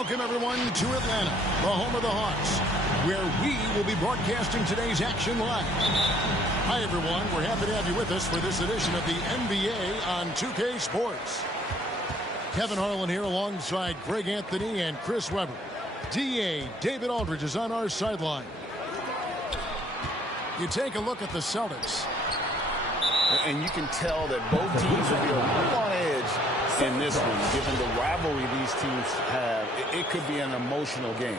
Welcome, everyone, to Atlanta, the home of the Hawks, where we will be broadcasting today's action live. Hi, everyone. We're happy to have you with us for this edition of the NBA on 2K Sports. Kevin Harlan here alongside Greg Anthony and Chris Webber. DA David Aldridge is on our sideline. You take a look at the Celtics. And you can tell that both teams will be a little on edge in this one, given the rivalry these teams have. It could be an emotional game.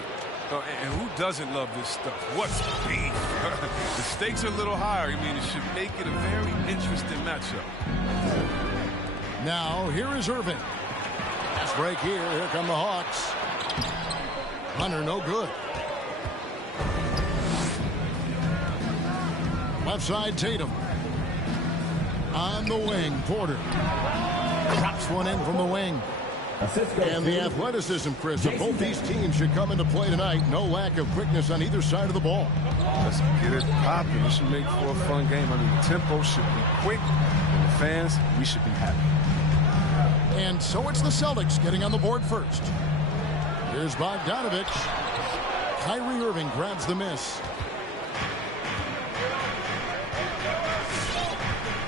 And who doesn't love this stuff? What's beef? The stakes are a little higher. I mean, it should make it a very interesting matchup. Now, here is Irving. Fast break here. Here come the Hawks. Hunter, no good. Left side, Tatum. On the wing, Porter. Drops one in from the wing. And the athleticism, Chris, of both these teams should come into play tonight. No lack of quickness on either side of the ball. Let's get it popping. It should make for a fun game. I mean, the tempo should be quick. And the fans, we should be happy. And so it's the Celtics getting on the board first. Here's Bogdanovich. Kyrie Irving grabs the miss.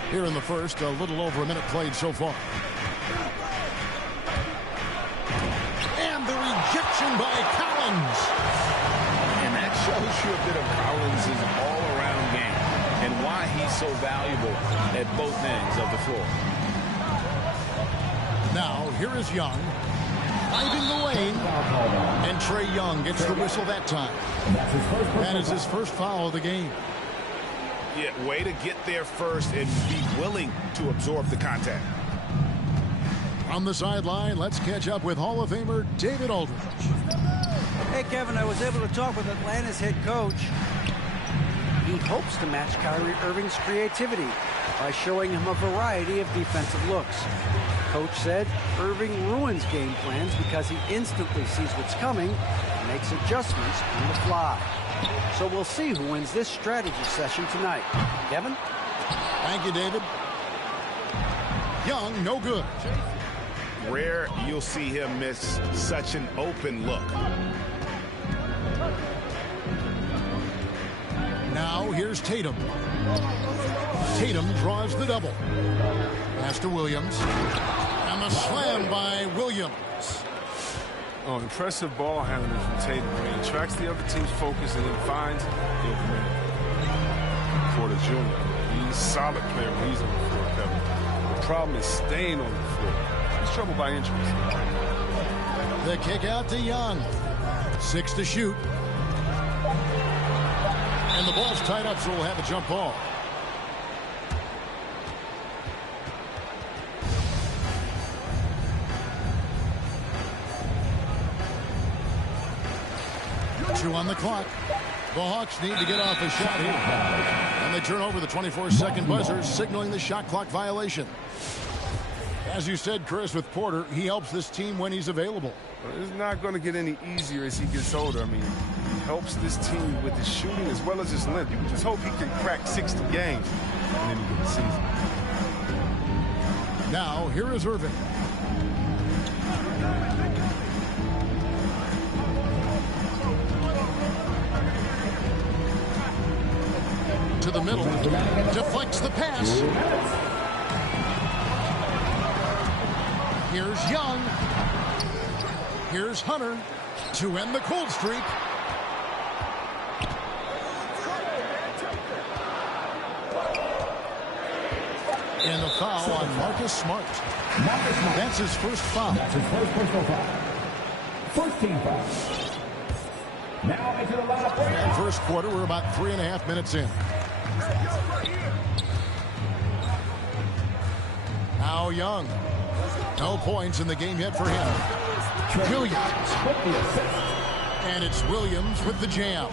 Here in the first, a little over a minute played so far. And the rejection by Collins. And that shows you a bit of Collins' all-around game and why he's so valuable at both ends of the floor. Now, here is Young. Driving the lane. And Trae Young gets the whistle that time. That is his first foul of the game. Yeah, way to get there first and be willing to absorb the contact. On the sideline, let's catch up with Hall of Famer David Aldridge. Hey, Kevin, I was able to talk with Atlanta's head coach. He hopes to match Kyrie Irving's creativity by showing him a variety of defensive looks. Coach said Irving ruins game plans because he instantly sees what's coming and makes adjustments on the fly. So we'll see who wins this strategy session tonight. Kevin? Thank you, David. Young, no good. Rare you'll see him miss such an open look. Now here's Tatum. Tatum draws the double. Pass to Williams. And the slam by Williams. Oh, impressive ball handling from Tatum. He attracts the other team's focus and then finds the open man. Porter Jr. He's a solid player when he's on the floor, Kevin. The problem is staying on the floor. He's troubled by injuries. The kick out to Young. 6 to shoot. And the ball's tied up, so we'll have a jump ball. Two on the clock. The Hawks need to get off a shot here. And they turn over the 24-second buzzer, signaling the shot clock violation. As you said, Chris, with Porter, he helps this team when he's available. Well, it's not going to get any easier as he gets older. I mean, he helps this team with his shooting as well as his length. You can just hope he can crack 60 games in any given season. Now, here is Irving. To the middle, deflects the pass. Here's Young. Here's Hunter to end the cold streak. And the foul on Marcus Smart. That's his first foul. That's his first personal foul. First team foul. Now into the lineup. And first quarter, we're about 3.5 minutes in. Now Young. No points in the game yet for him. Williams. And it's Williams with the jam.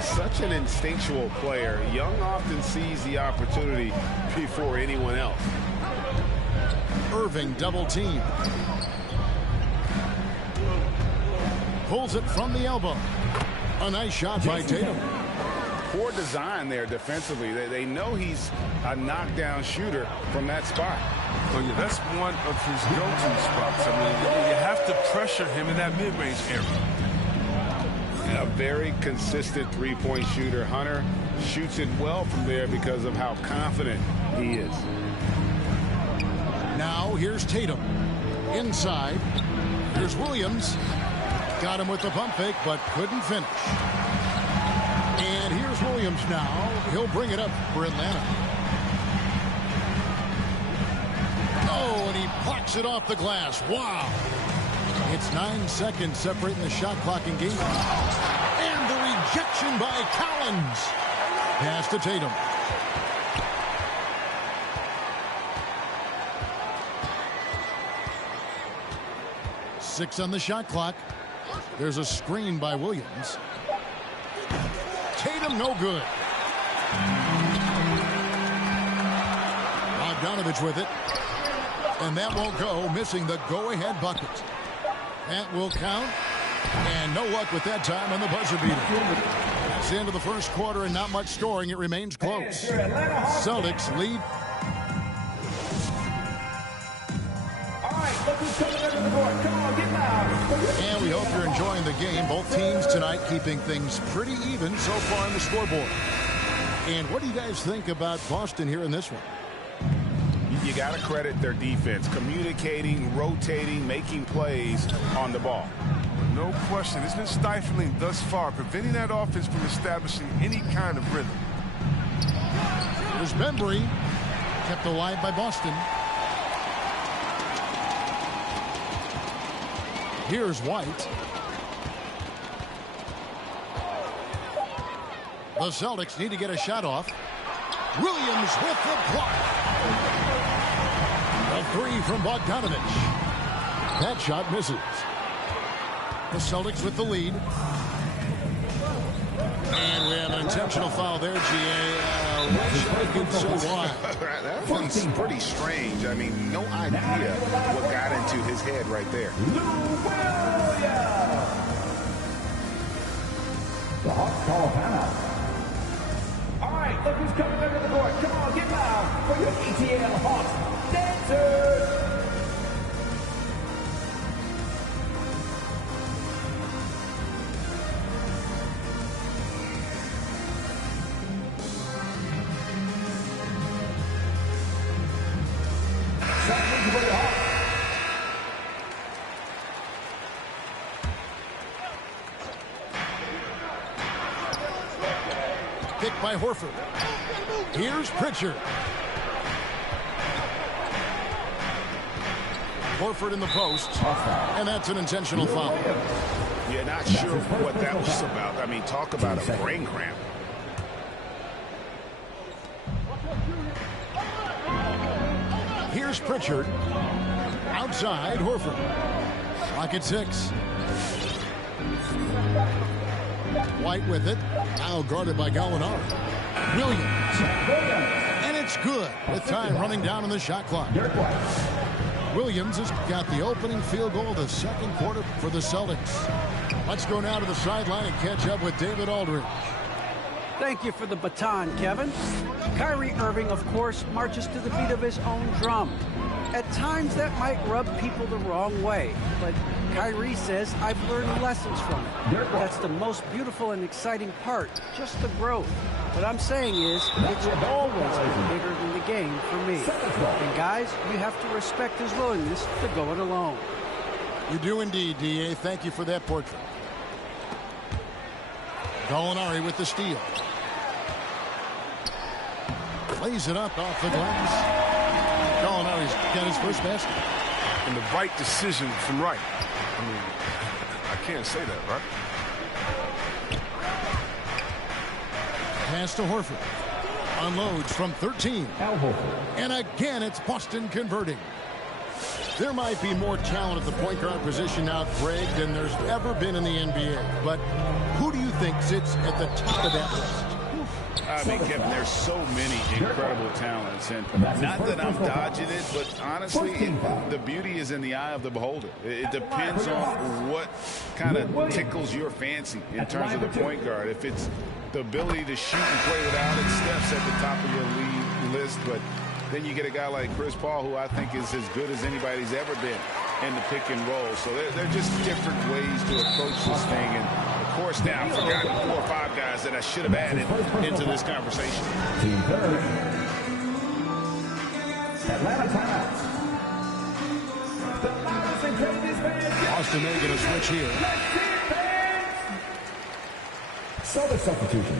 Such an instinctual player. Young often sees the opportunity before anyone else. Irving double team. Pulls it from the elbow. A nice shot by Tatum. Poor design there defensively. They know he's a knockdown shooter from that spot. Oh, yeah, that's one of his go-to spots. I mean, you have to press pressure him in that mid-range area. A very consistent three-point shooter. Hunter shoots it well from there because of how confident he is. Now here's Tatum. Inside. Here's Williams. Got him with the pump fake, but couldn't finish. And here's Williams now. He'll bring it up for Atlanta. Oh, and he blocks it off the glass. Wow. It's 9 seconds separating the shot clock and game. And the rejection by Collins. Pass to Tatum. Six on the shot clock. There's a screen by Williams. Tatum no good. Bogdanovich with it. And that won't go, missing the go-ahead bucket. That will count. And no luck with that time on the buzzer beater. That's the end of the first quarter and not much scoring. It remains close. Celtics lead. And we hope you're enjoying the game. Both teams tonight keeping things pretty even so far on the scoreboard. And what do you guys think about Boston here in this one? You got to credit their defense. Communicating, rotating, making plays on the ball. No question. It's been stifling thus far, preventing that offense from establishing any kind of rhythm. There's Bembry. Kept alive by Boston. Here's White. The Celtics need to get a shot off. Williams with the block. A three from Bogdanovich. That shot misses. The Celtics with the lead. And we have an intentional foul there, G.A. Wish I could say why. That one's pretty strange. I mean, no idea what got into his head right there. The Hawks call a timeout. All right, look who's coming under the court. Come on, get loud for your ATL Hawks dancers. Picked by Horford. Here's Pritchard. Horford in the post. And that's an intentional foul. Yeah, not sure what that was about. I mean, talk about a brain cramp. Here's Pritchard. Outside, Horford. Clock at 6. White with it. Now guarded by Gallinari. Williams. And it's good with time running down on the shot clock. Williams has got the opening field goal of the second quarter for the Celtics. Let's go now to the sideline and catch up with David Aldridge. Thank you for the baton, Kevin. Kyrie Irving, of course, marches to the beat of his own drum. At times, that might rub people the wrong way, but Kyrie says, I've learned lessons from it. That's the most beautiful and exciting part, just the growth. What I'm saying is, it's always been bigger than the game for me. And guys, you have to respect his willingness to go it alone. You do indeed, D.A. Thank you for that portrait. Gallinari with the steal. Lays it up off the glass. Gallinari's got his first basket. And the right decision from Wright. I mean, I can't say that, right? Pass to Horford. Unloads from 13. And again, it's Boston converting. There might be more talent at the point guard position now, Greg, than there's ever been in the NBA. But who do you think sits at the top of that list? I mean, Kevin, there's so many incredible talents, and not that I'm dodging it, but honestly, the beauty is in the eye of the beholder. It depends on what kind of tickles your fancy in terms of the point guard. If it's the ability to shoot and play without it, Steph's at the top of your league list, but then you get a guy like Chris Paul, who I think is as good as anybody's ever been. and the pick and roll. So they're just different ways to approach this thing. And, of course, now I've forgotten 4 or 5 guys that I should have added into this conversation. Team third. Atlanta timeout. The loudest and craziest fans. Boston making a switch here. Let's see it, fans. So the substitution.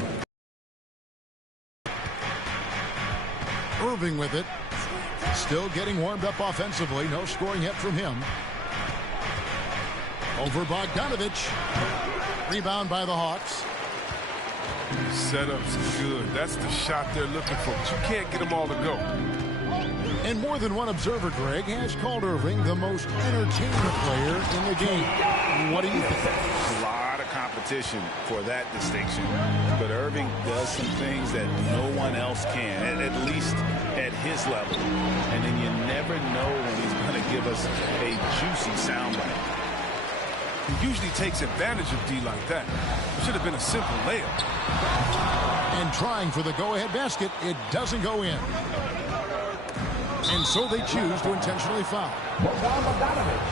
Irving with it. Still getting warmed up offensively. No scoring yet from him. Over Bogdanovich. Rebound by the Hawks. Setup's good. That's the shot they're looking for, but you can't get them all to go. And more than one observer, Greg, has called Irving the most entertaining player in the game. What do you think? A lot of competition for that distinction. But Irving does some things that no one else can, at least at his level. And then you never know when he's going to give us a juicy soundbite. He usually takes advantage of D like that. It should have been a simple layup. And trying for the go-ahead basket, it doesn't go in. And so they choose to intentionally foul. Bogdanovich.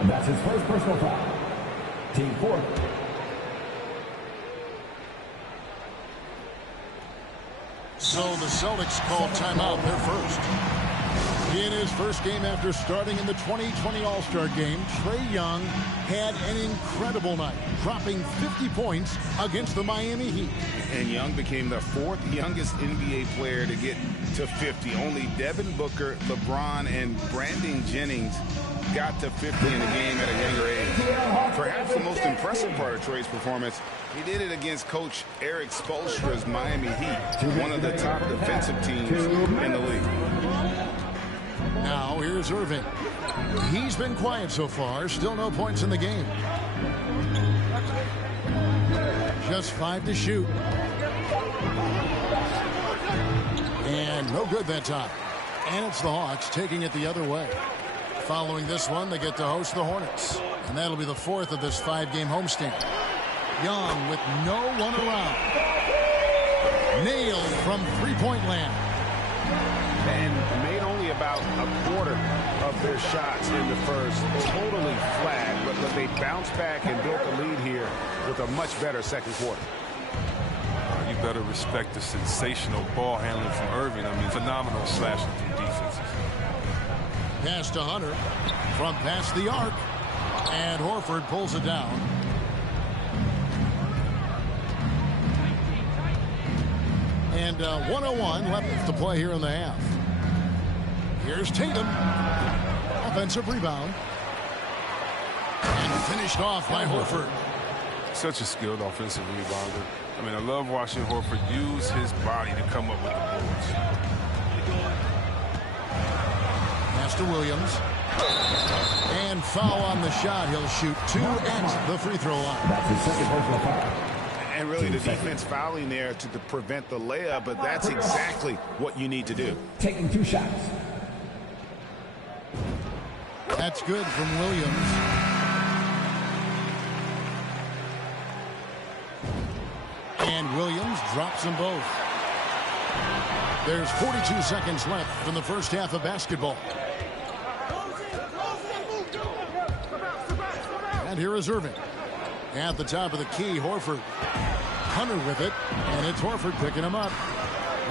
And that's his first personal foul. Team 4. So the Celtics call timeout, their first. In his first game after starting in the 2020 All-Star Game, Trae Young had an incredible night, dropping 50 points against the Miami Heat. And Young became the 4th youngest NBA player to get to 50. Only Devin Booker, LeBron, and Brandon Jennings got to 50 in a game at a younger age. Perhaps the most impressive part of Trae's performance, he did it against Coach Eric Spoelstra's Miami Heat, one of the top defensive teams in the league. Now here's Irving. He's been quiet so far. Still no points in the game. Just 5 to shoot. And no good that time. And it's the Hawks taking it the other way. Following this one, they get to host the Hornets. And that'll be the 4th of this 5-game homestand. Young with no one around. Nailed from three-point land. And made only about a quarter of their shots in the first. Totally flat, but they bounced back and built a lead here with a much better second quarter. You better respect the sensational ball handling from Irving. I mean, phenomenal slashing through defenses. Pass to Hunter from past the arc. And Horford pulls it down. And 101 left to play here in the half. Here's Tatum. Offensive rebound. And finished off by Horford. Such a skilled offensive rebounder. I mean, I love watching Horford use his body to come up with the boards. Pass to Williams. And foul on the shot. He'll shoot 2 at the free throw line. That's his second personal foul. And really the defense fouling there to prevent the layup, but that's exactly what you need to do. Taking 2 shots. That's good from Williams. And Williams drops them both. There's 42 seconds left in the first half of basketball. And here is Irving. At the top of the key, Horford. Hunter with it, and it's Horford picking him up.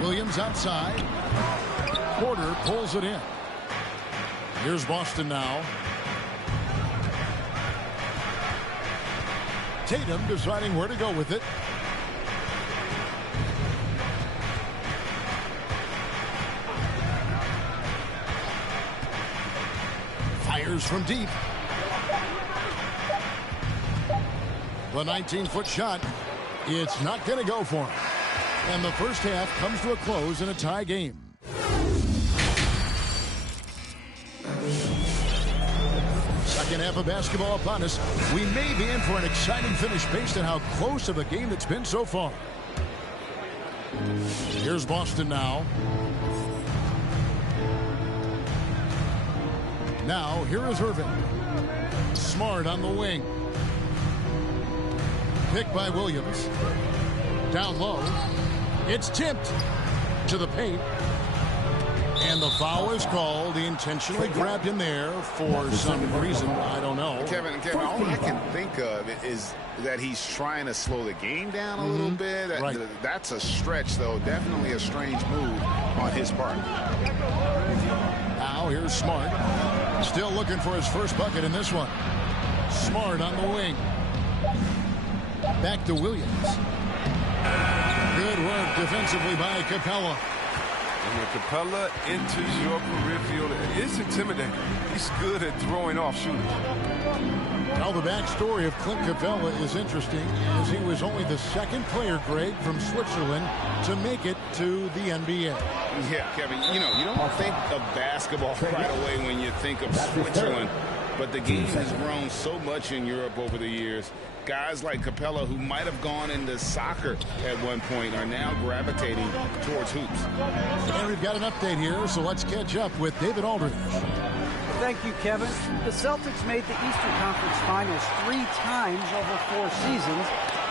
Williams outside. Porter pulls it in. Here's Boston now. Tatum deciding where to go with it. Fires from deep. The 19-foot shot. It's not going to go for him. And the first half comes to a close in a tie game. Second half of basketball upon us. We may be in for an exciting finish based on how close of a game it's been so far. Here's Boston now. Now, here is Irving. Smart on the wing. Pick by Williams. Down low. It's tipped to the paint. And the foul is called. He intentionally grabbed him there for some reason. I don't know. Kevin, all I can think of is that he's trying to slow the game down a little bit. Right. That's a stretch, though. Definitely a strange move on his part. Now here's Smart. Still looking for his first bucket in this one. Smart on the wing. Back to Williams. Good work defensively by Capella. And when Capella enters your career field, it's intimidating. He's good at throwing off shooters. Now the backstory of Clint Capella is interesting, as he was only the second player, Greg, from Switzerland to make it to the NBA. Yeah, Kevin, you don't think of basketball right away when you think of Switzerland, but the game has grown so much in Europe over the years. Guys like Capella, who might have gone into soccer at one point, are now gravitating towards hoops. And we've got an update here, so let's catch up with David Aldridge. Thank you, Kevin. The Celtics made the Eastern Conference Finals 3 times over 4 seasons,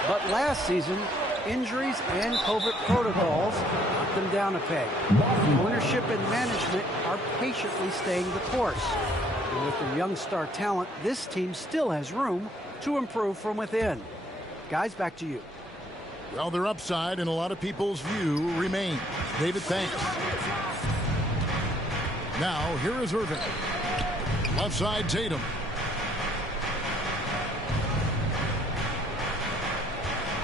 but last season, injuries and COVID protocols knocked them down a peg. Ownership and management are patiently staying the course. And with their young star talent, this team still has room to improve from within. Guys, back to you. Well, their upside in a lot of people's view remains. David, thanks. Now, here is Irving. Left side, Tatum.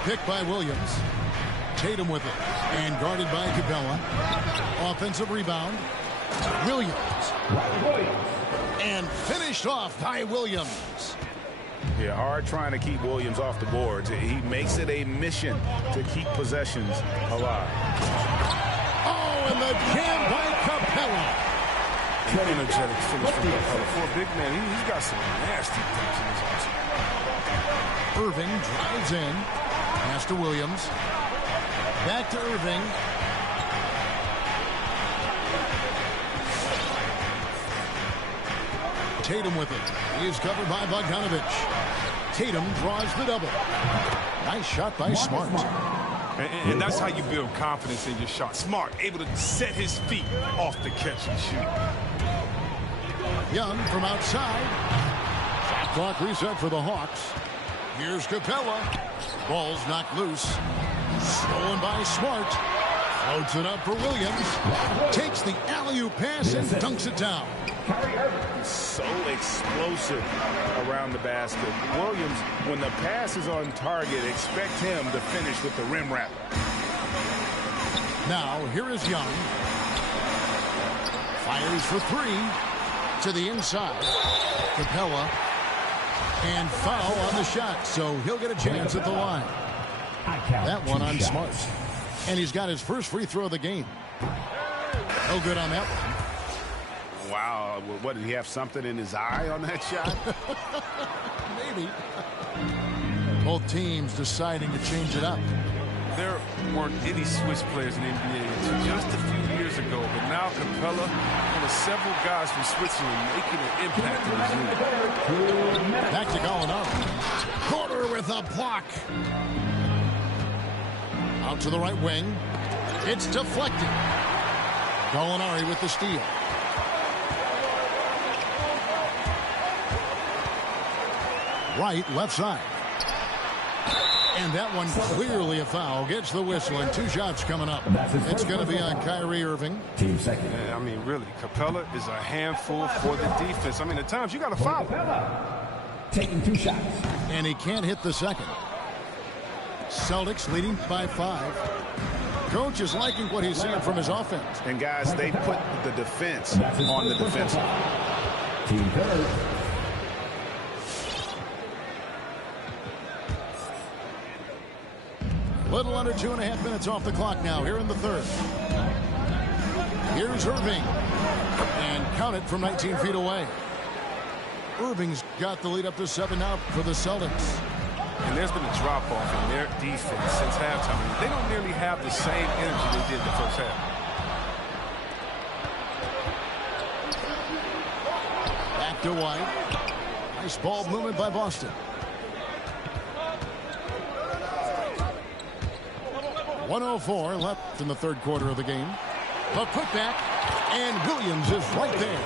Picked by Williams. Tatum with it. And guarded by Capella. Offensive rebound. Williams. And finished off by Williams. Yeah, hard trying to keep Williams off the boards. He makes it a mission to keep possessions alive. Oh, and the jam by Capella. An energetic finish from Capella. For a big man, he's got some nasty things in his arsenal. Irving drives in. Pass to Williams. Back to Irving. Tatum with it. He is covered by Bogdanovich. Tatum draws the double. Nice shot by Smart. And that's how you build confidence in your shot. Smart, able to set his feet off the catch and shoot. Young from outside. Shot clock reset for the Hawks. Here's Capella. Ball's knocked loose. Stolen by Smart. Floats it up for Williams. Takes the alley-oop pass and dunks it down. He's so explosive around the basket. Williams, when the pass is on target, expect him to finish with the rim wrap. Now, here is Young. Fires for 3 to the inside. Capella. And foul on the shot, so he'll get a chance at the line. That one on Smart. And he's got his first free throw of the game. No good on that one. Wow, what, did he have something in his eye on that shot? Maybe. Both teams deciding to change it up. There weren't any Swiss players in the NBA until just a few years ago, but now Capella and several guys from Switzerland making an impact in this league. Back to Gallinari. Porter with a block. Out to the right wing. It's deflected. Gallinari with the steal. Right, left side. And that one clearly a foul. Gets the whistle, and 2 shots coming up. It's going to be on Kyrie Irving. Team second. I mean, really, Capella is a handful for the defense. I mean, at times you got to foul. Taking 2 shots. And he can't hit the second. Celtics leading by 5. Coach is liking what he's seeing from his offense. And, guys, they put the defense on the defensive. Team third. Little under 2.5 minutes off the clock now here in the third. Here's Irving. And count it from 19 feet away. Irving's got the lead up to 7 now for the Celtics. And there's been a drop-off in their defense since halftime. They don't nearly have the same energy they did in the first half. Back to White. Nice ball movement by Boston. 1:04 left in the third quarter of the game. The putback And Williams is right there.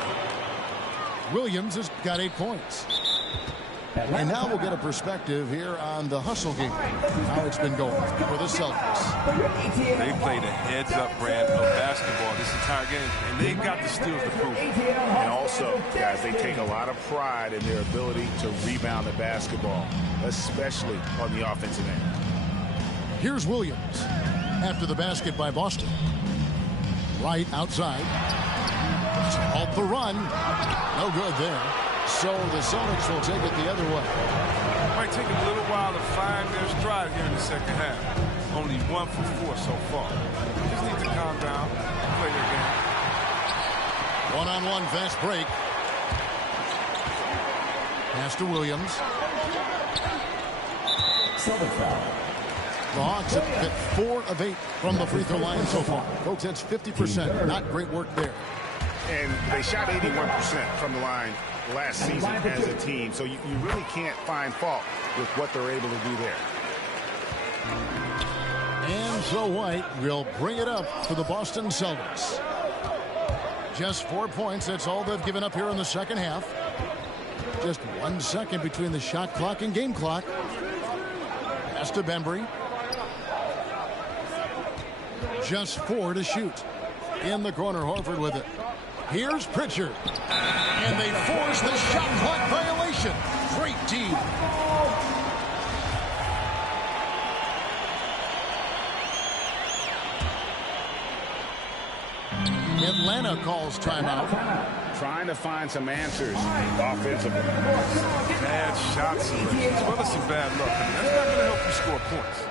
Williams has got 8 points. And now we'll get a perspective here on the hustle game, how it's been going for the Celtics. They played a heads-up brand of basketball this entire game, and they've got the steals to prove it. And also, guys, they take a lot of pride in their ability to rebound the basketball, especially on the offensive end. Here's Williams after the basket by Boston. Right outside. Halt the run. No good there. So the Celtics will take it the other way. It might take them a little while to find their stride here in the second half. Only 1 for 4 so far. Just need to calm down, play their game. One-on-one fast break. Pass to Williams. The Hawks have hit 4 of 8 from the free throw line so far. Folks, that's 50%. Not great work there. And they shot 81% from the line last season as a team, so you really can't find fault with what they're able to do there. And so White will bring it up for the Boston Celtics. Just 4 points. That's all they've given up here in the second half. Just 1 second between the shot clock and game clock. Pass to Bembry. Just 4 to shoot. In the corner, Horford with it. Here's Pritchard. And they force the shot clock violation. Great team. Atlanta calls timeout. Trying to find some answers offensively. Bad shot selection, as well as some bad luck. I mean, that's not going to help you score points.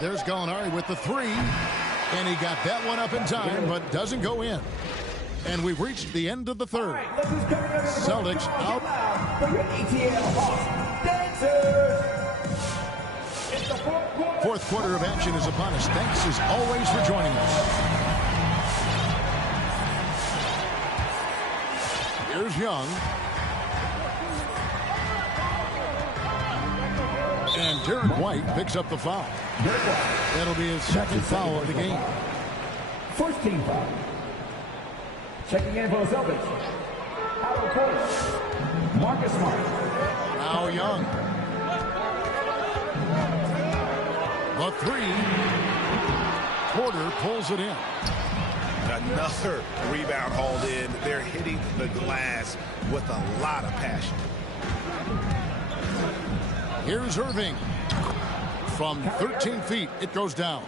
There's Gallinari with the 3. And he got that one up in time, but doesn't go in. And we've reached the end of the third. Celtics out. Fourth quarter of action is upon us. Thanks as always for joining us. Here's Young. And Derek White picks up the foul. That'll be his second foul of the game. First team foul. Checking in for the Celtics. Out of court, Marcus Smart. Now Young. The 3. Porter pulls it in. Another rebound hauled in. They're hitting the glass with a lot of passion. Here's Irving. From 13 feet, it goes down.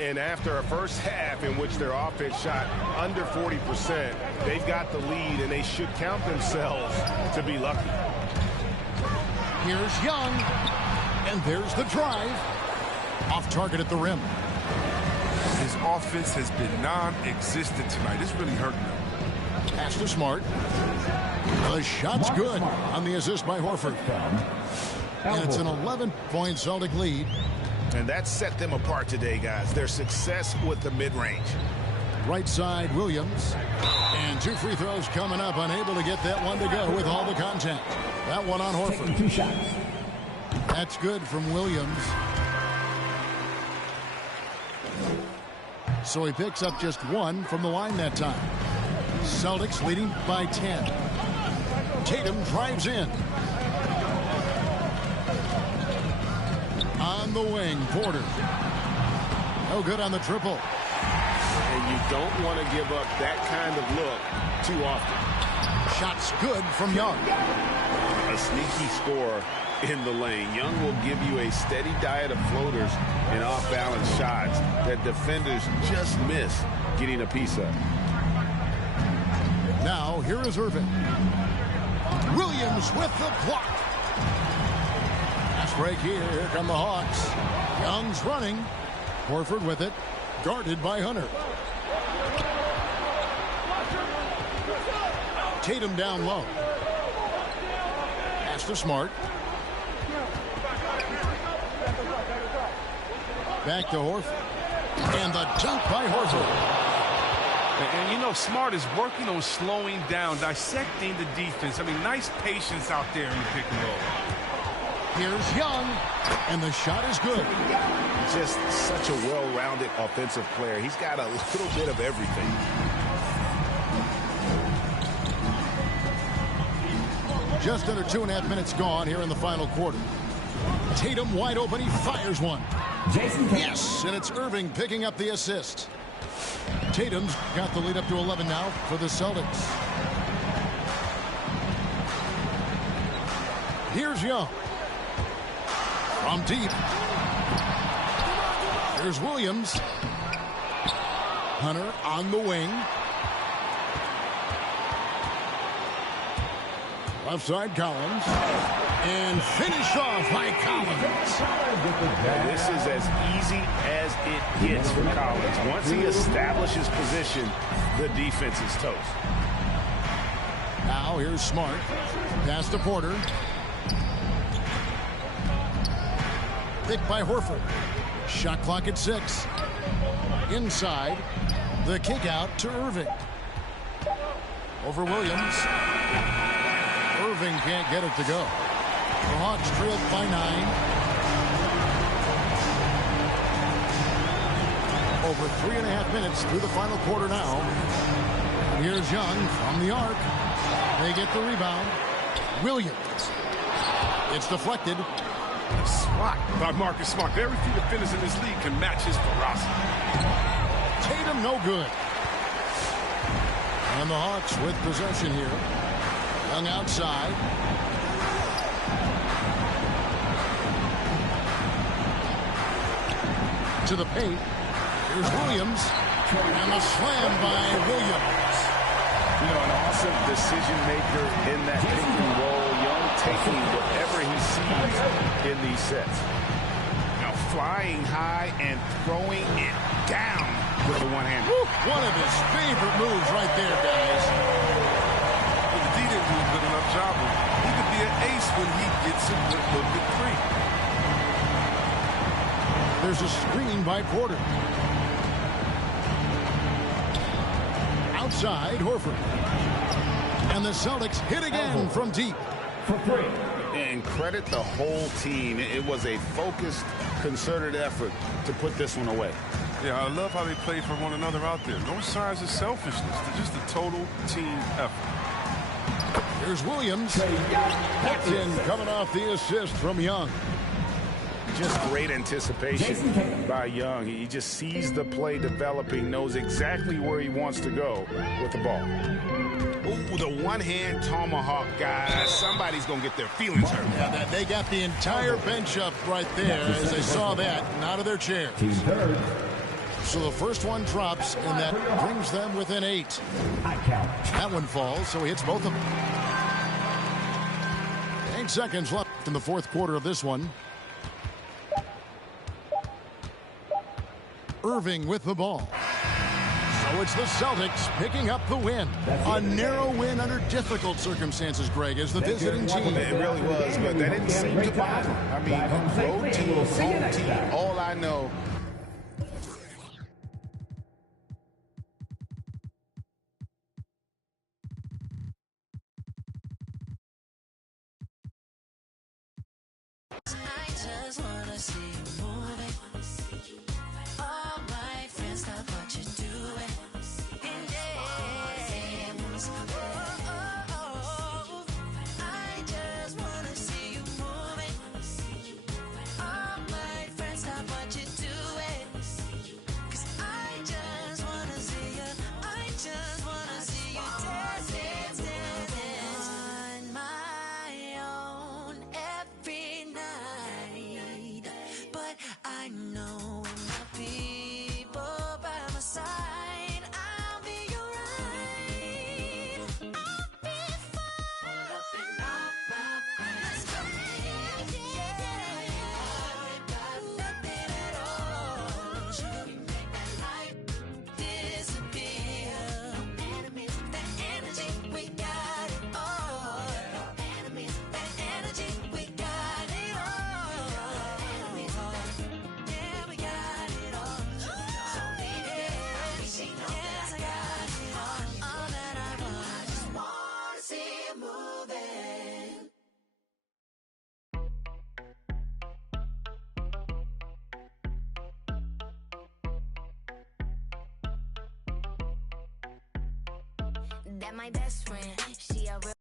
And after a first half in which their offense shot under 40%, they've got the lead, and they should count themselves to be lucky. Here's Young. And there's the drive. Off target at the rim. His offense has been non-existent tonight. It's really hurting him. Pass to Smart. The shot's good on the assist by Horford. And it's an 11-point Celtic lead. And that set them apart today, guys. Their success with the mid-range. Right side, Williams. And 2 free throws coming up. Unable to get that one to go with all the contact. That one on Horford. 2 shots. That's good from Williams. So he picks up just 1 from the line that time. Celtics leading by 10. Tatum drives in. On the wing, Porter. No good on the triple. And you don't want to give up that kind of look too often. Shot's good from Young. A sneaky score in the lane. Young will give you a steady diet of floaters and off-balance shots that defenders just miss getting a piece of. Now, here is Irving. Williams with the block. Fast break here. Here come the Hawks. Young's running. Horford with it. Guarded by Hunter. Tatum down low. Pass to Smart. Back to Horford. And the dunk by Horford. And you know, Smart is working on slowing down, dissecting the defense. I mean, nice patience out there in the pick and roll. Here's Young, and the shot is good. Just such a well-rounded offensive player. He's got a little bit of everything. Just under 2.5 minutes gone here in the final quarter. Tatum wide open. He fires one. Yes, and it's Irving picking up the assist. Tatum's got the lead up to 11 now for the Celtics. Here's Young. From deep. Here's Williams. Hunter on the wing. Left side Collins. And finish off by Collins. This is as easy as it gets for Collins. Once he establishes position, the defense is toast. Now here's Smart. Pass to Porter. Picked by Horford. Shot clock at 6. Inside. The kick out to Irving. Over Williams. Irving can't get it to go. The Hawks trailed by 9. Over 3.5 minutes through the final quarter now. Here's Young from the arc. They get the rebound. Williams. It's deflected. Smart by Marcus Smart. Very few defenders in this league can match his ferocity. Tatum no good. And the Hawks with possession here. Young outside. To the paint. Here's Williams. And the slam by Williams. You know, an awesome decision maker in that pick and roll. Young taking whatever he sees in these sets. Now flying high and throwing it down with the one hand. One of his favorite moves right there, guys. Well, the D didn't do a good enough job of it. He could be an ace when he gets a good look at 3. There's a screen by Porter. Outside, Horford. And the Celtics hit again from deep. For 3. And credit the whole team. It was a focused, concerted effort to put this one away. Yeah, I love how they play for one another out there. No signs of selfishness. They're just a total team effort. Here's Williams. That's in, coming off the assist from Young. Just great anticipation by Young. He just sees the play developing, knows exactly where he wants to go with the ball. Ooh, the one-hand tomahawk, guys. Somebody's going to get their feelings hurt. Yeah, they got the entire bench up right there as they saw that and out of their chairs. So the first one drops, and that brings them within 8. That one falls, so he hits both of them. 8 seconds left in the fourth quarter of this one. Irving with the ball. So it's the Celtics picking up the win. A narrow win under difficult circumstances, Greg, as the visiting team. It really was, but that didn't seem to bother. I mean, road team, home team, all I know. I just wanna see you moving. All my friends, stop what you're doing. And dance. Oh, I just wanna see you moving. All my friends, stop what you're doing. that my best friend. She a real